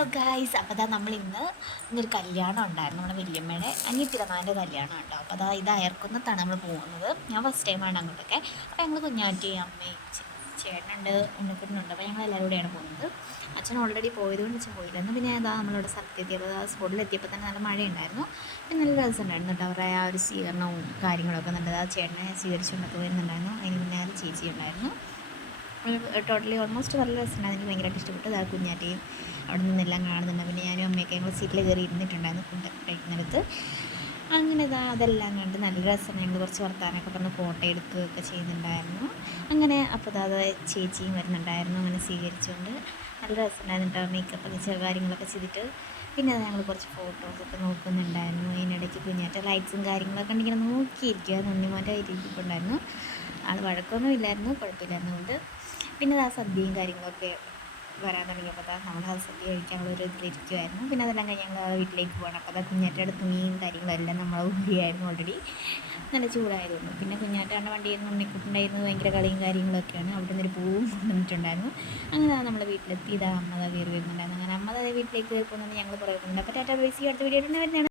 Hello guys, അപ്പോൾ അതാ നമ്മൾ ഇന്നൊരു കല്യാണം ഉണ്ടായിരുന്നു. നമ്മുടെ വല്യമ്മയുടെ അനിയത്തിരനാൻ്റെ കല്യാണം ഉണ്ടോ. അപ്പോൾ അതാ ഇത് അയർക്കുന്നത്താണ് നമ്മൾ പോകുന്നത്. ഞാൻ ഫസ്റ്റ് ടൈമാണ് അങ്ങോട്ടൊക്കെ. അപ്പോൾ ഞങ്ങൾ കുഞ്ഞാറ്റി അമ്മയും ചേട്ടനുണ്ട്, ഉണ്ണിക്കുട്ടനുണ്ട്. അപ്പോൾ ഞങ്ങൾ എല്ലാവരും കൂടെയാണ് പോകുന്നത്. അച്ഛൻ ഓൾറെഡി പോയതുകൊണ്ട് അച്ഛൻ പോയില്ലായിരുന്നു. പിന്നെ അതാ നമ്മളിവിടെ സ്ഥലത്തെത്തിയപ്പോൾ സ്പോട്ടിലെത്തിയപ്പോൾ തന്നെ നല്ല മഴയുണ്ടായിരുന്നു. പിന്നെ നല്ല രസമുണ്ടായിരുന്നു കേട്ടോ. അവരുടെ ആ ഒരു സ്വീകരണവും കാര്യങ്ങളൊക്കെ നല്ലത്. ആ ചേട്ടനെ സ്വീകരിച്ചുകൊണ്ടൊക്കെ വരുന്നുണ്ടായിരുന്നു. അതിന് പിന്നെ ആ ചേച്ചി ഉണ്ടായിരുന്നു. ടോട്ടലി ഓൾമോസ്റ്റ് നല്ല രസമുണ്ടായിരുന്നു. എനിക്ക് ഭയങ്കരമായിട്ട് ഇഷ്ടപ്പെട്ടു. ആ കുഞ്ഞാറ്റയും അവിടെ നിന്നെല്ലാം കാണുന്നുണ്ട്. പിന്നെ ഞാനും അമ്മയൊക്കെ ഞങ്ങൾ സീറ്റിൽ കയറി ഇരുന്നിട്ടുണ്ടായിരുന്നു ഫുഡൊക്കെ കഴിക്കുന്നിടത്ത്. അങ്ങനെ അതെല്ലാം കണ്ട് നല്ല രസമാണ്. ഞങ്ങൾ കുറച്ച് വർത്താനമൊക്കെ പറഞ്ഞ് ഫോട്ടോ എടുക്കുകയൊക്കെ ചെയ്യുന്നുണ്ടായിരുന്നു. അങ്ങനെ അപ്പോൾ അത് ചേച്ചിയും വരുന്നുണ്ടായിരുന്നു. അങ്ങനെ സ്വീകരിച്ചുകൊണ്ട് നല്ല രസമുണ്ടായിരുന്നു കേട്ടോ. മേക്കപ്പൊക്കെ കാര്യങ്ങളൊക്കെ ചെയ്തിട്ട് പിന്നെ അത് ഞങ്ങൾ കുറച്ച് ഫോട്ടോസൊക്കെ നോക്കുന്നുണ്ടായിരുന്നു. അതിനിടയ്ക്ക് കുഞ്ഞാറ്റ ലൈറ്റ്സും കാര്യങ്ങളൊക്കെ ഉണ്ടെങ്കിൽ നോക്കിയിരിക്കുക. ഉണ്ണിമോൻ്റെ ഇരിപ്പുണ്ടായിരുന്നു. ആൾ വഴക്കൊന്നും ഇല്ലായിരുന്നു, കുഴപ്പമില്ലായിരുന്നു കൊണ്ട്. പിന്നെ ആ സദ്യയും കാര്യങ്ങളൊക്കെ വരാൻ തുടങ്ങിയപ്പോൾ നമ്മൾ ആ സദ്യ കഴിക്കാനുള്ള ഒരു ഇതിലിരിക്കുമായിരുന്നു. പിന്നെ അതെല്ലാം കഴിഞ്ഞ് ഞങ്ങൾ വീട്ടിലേക്ക് പോകണം. അപ്പോൾ കുഞ്ഞാറ്റയുടെ തുണിയും കാര്യങ്ങളും എല്ലാം നമ്മളെ ഊരിയായിരുന്നു ഓൾറെഡി, നല്ല ചൂടായതുകൊണ്ട്. പിന്നെ കുഞ്ഞാറ്റയുടെ വണ്ടിയായിരുന്നു, ഉണ്ണിക്കുട്ടുണ്ടായിരുന്നു. ഭയങ്കര കളിയും കാര്യങ്ങളൊക്കെയാണ്. അവിടെ നിന്നൊരു പൂവും കൊണ്ടുവന്നിട്ടുണ്ടായിരുന്നു. അങ്ങനെ നമ്മൾ വീട്ടിലെത്തി. അമ്മ കയറി വരുന്നുണ്ടായിരുന്നു. അങ്ങനെ അമ്മ വീട്ടിലേക്ക് കയറി പോകുന്നത് ഞങ്ങൾ പുറകെ പോകുന്നുണ്ട്. അപ്പോൾ ടാറ്റ ബൈ സീ, അടുത്ത വീഡിയോ വരുന്നതാണ്.